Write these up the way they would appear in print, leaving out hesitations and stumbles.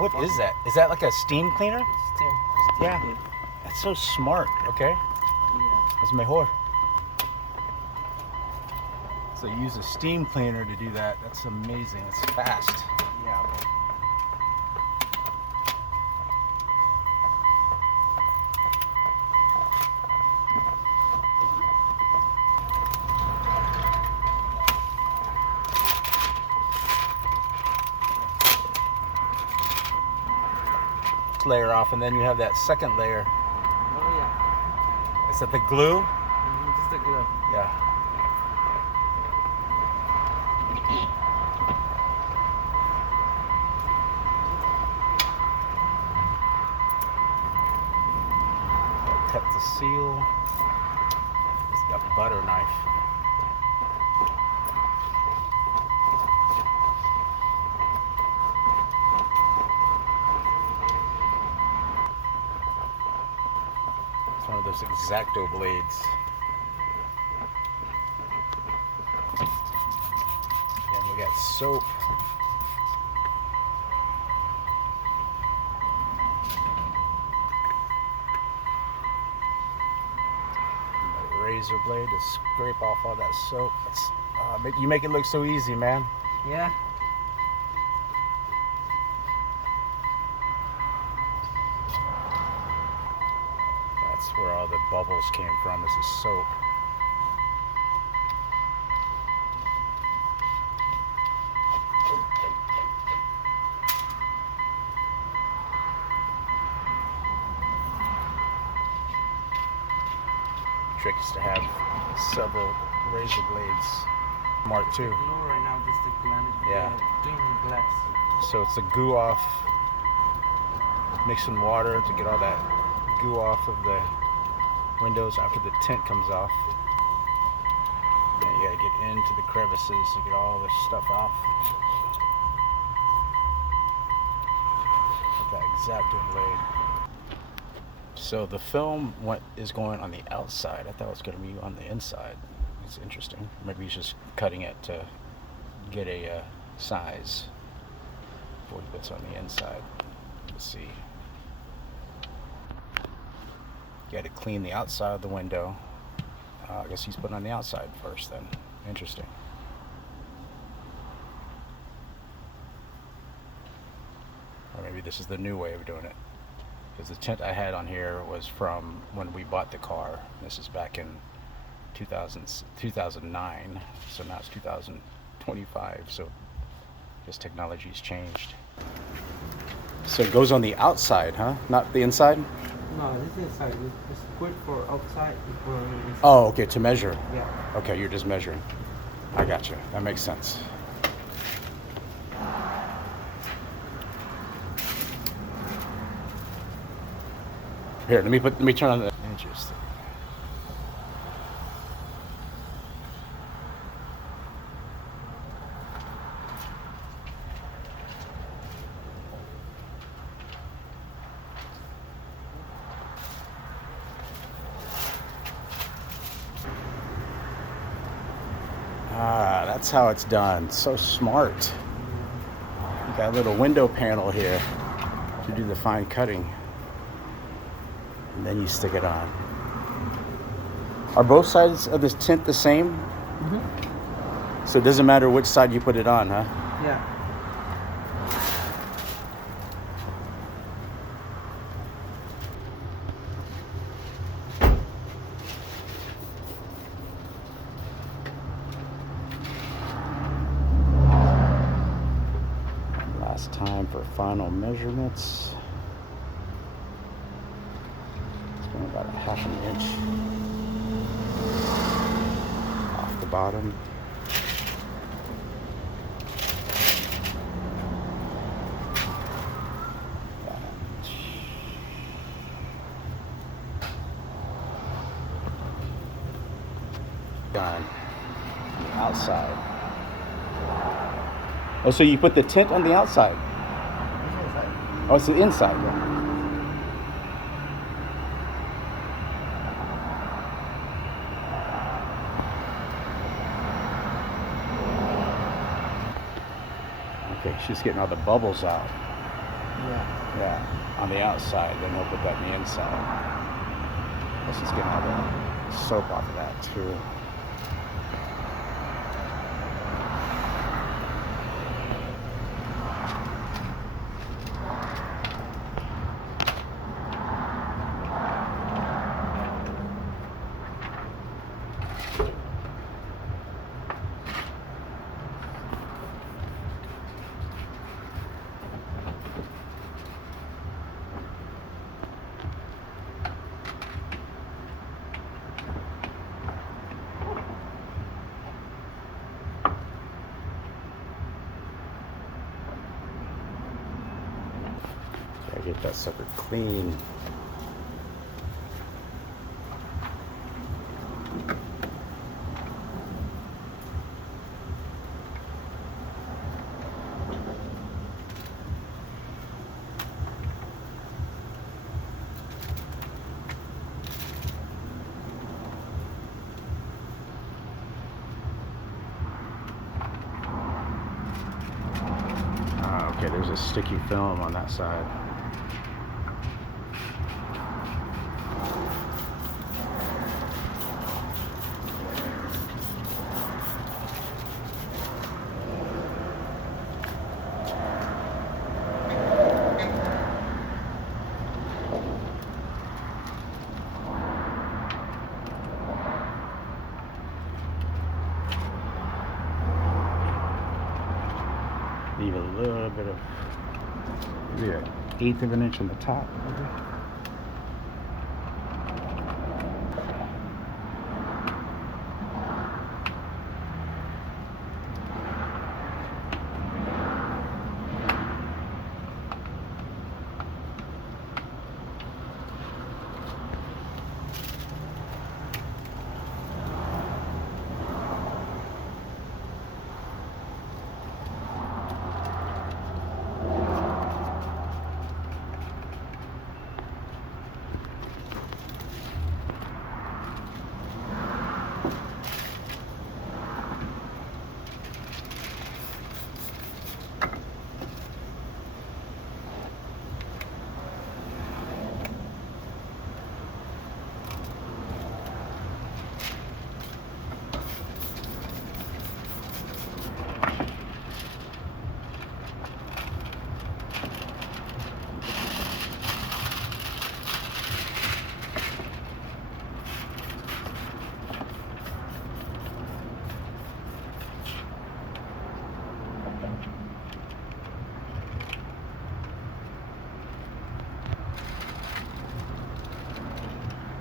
What is that? Is that like a steam cleaner? Steam. Yeah. Cleaner. That's so smart. Okay. Yeah. That's mejor. So you use a steam cleaner to do that. That's amazing. It's fast. Yeah, man. Layer off, and then you have that second layer. Oh yeah. Is that the glue? This is the glue. Yeah. Cut the seal. It's got a butter knife. It's one of those X-Acto blades. And we got soap. Razor blade to scrape off all that soap. You make it look so easy, man. Yeah. That's where all the bubbles came from, is the soap. Trick is to have several razor blades. Smart too. Glue right now, just to blend it. Yeah. Clean the glass. So it's the goo off. Mix some water to get all that goo off of the windows after the tint comes off. Then you gotta get into the crevices to get all this stuff off. With that X-Acto blade. So the film is going on the outside. I thought it was going to be on the inside. It's interesting. Maybe he's just cutting it to get a size for what's on the inside. Let's see. You got to clean the outside of the window. I guess he's putting on the outside first then. Interesting. Or maybe this is the new way of doing it. Because the tint I had on here was from when we bought the car. This is back in 2009, so now it's 2025, so just technology's changed. So it goes on the outside, huh? Not the inside? No, this is inside. It's good for outside. For inside. Oh, okay, to measure. Yeah. Okay, you're just measuring. I got you. That makes sense. Here, let me turn on the interesting. Ah, that's how it's done. So smart. You got a little window panel here to do the fine cutting. And then you stick it on. Are both sides of this tint the same? Mm-hmm. So it doesn't matter which side you put it on, huh? Yeah. Last time for final measurements. About a half an inch off the bottom. On the outside. Oh, so you put the tint on the outside? Oh, it's the inside. Yeah. Okay, she's getting all the bubbles out. Yeah. Yeah, on the outside, then they'll put that on the inside. This is getting all the soap off of that too. Gotta get that sucker clean. Okay, there's a sticky film on that side. Leave a little bit of, maybe an eighth of an inch on the top. Maybe.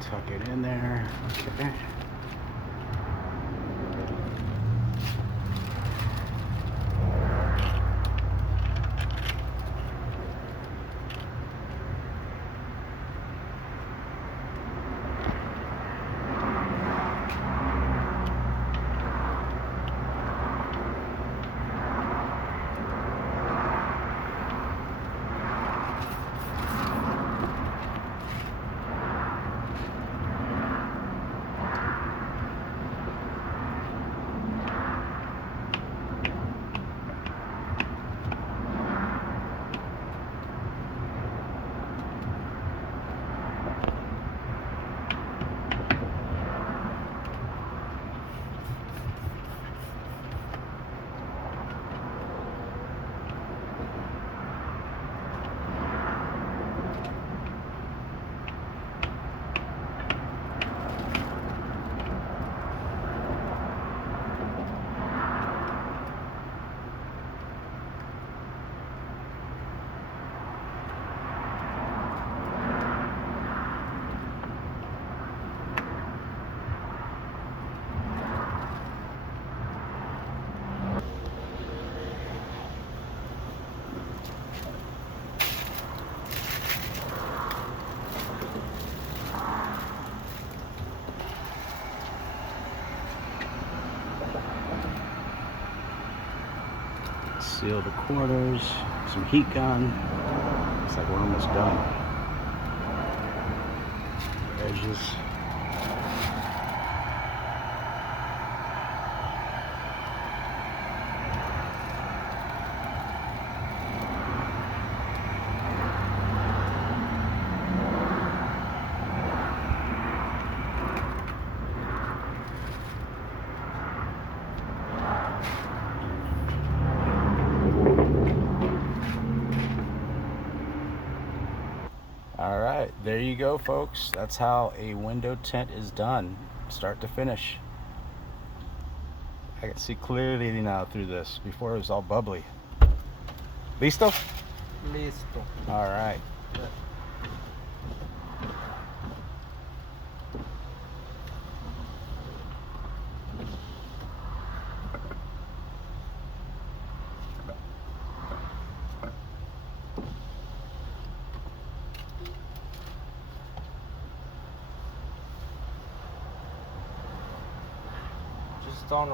Tuck it in there. Okay. Seal the corners, some heat gun. Looks like we're almost done. Edges. But there you go, folks. That's how a window tint is done, start to finish. I can see clearly now through this. Before it was all bubbly. Listo? Listo. All right. Just don't